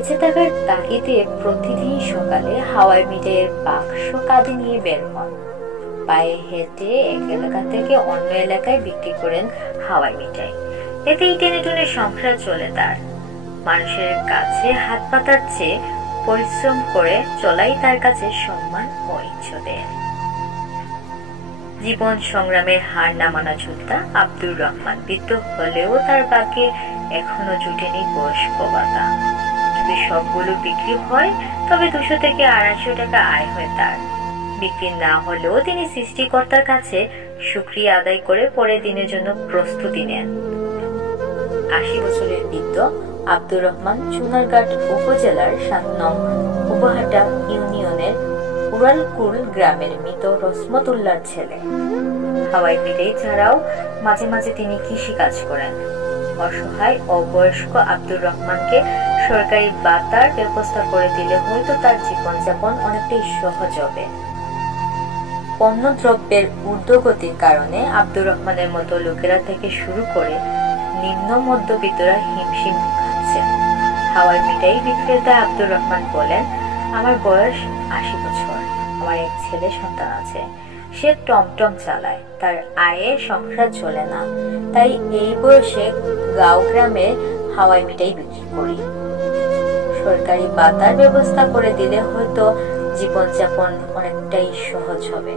বেঁচে থাকার তাগিদে প্রতিদিন সকালে হাওয়াই মিঠাইয়ের বাক্স কাঁধে নিয়ে বের হন। পায়ে হেঁটে এক এলাকা থেকে অন্য এলাকায় বিক্রি করেন হাওয়াই মিঠাই। এতেই টেনে টুনে সংসার চলে তার। মানুষের কাছে হাত পাতার চেয়ে পরিশ্রম করে চলাই তার কাছে সম্মান ও ইজ্জতের। জীবন সংগ্রামের হার না মানা যোদ্ধা আব্দুর রহমান বৃদ্ধ হলেও তার ভাগ্যে এখনো জুটেনি বয়স্ক ভাতা। যদি সবগুলো বিক্রি হয় তবে 200 থেকে 250 টাকা আয় হয় তার। বিক্রি না হলেও তিনি সৃষ্টিকর্তার কাছে শুকরিয়া আদায় করে পরের দিনের জন্য প্রস্তুতি নেন। 80 বছরের বৃদ্ধ আব্দুর রহমান চুনারঘাট উপজেলার 7 নং উপহাটা ইউনিয়নের উড়ালকুল গ্রামের মৃত রসমতুল্লাহর ছেলে। হাওয়াই মিঠাই ছাড়াও মাঝে মাঝে তিনি কৃষি কাজ করেন। অসহায় অবয়স্ক আব্দুর রহমানকে সরকারি ভাতার ব্যবস্থা করে দিলে হয়তো তার জীবনযাপন অনেকটাই সহজ হবে। পণ্যদ্রব্যের ঊর্ধ্বগতির কারণে আব্দুর রহমানের মতো লোকেরা থেকে শুরু করে নিম্ন মধ্যবিত্তরা হিমশিম খাচ্ছে। হাওয়াই মিঠাই বিক্রেতা আব্দুর রহমান বলেন, আমার বয়স 80 বছর। আমার এক ছেলে সন্তান আছে। সে টমটম চালায়। তার আয়ে সংসার চলে না। তাই এই বয়সে গাঁও গ্রামে হাওয়াই মিঠাই বিক্রি করি। সরকারি ভাতার ব্যবস্থা করে দিলে হয়তো জীবনযাপন অনেকটাই সহজ হবে।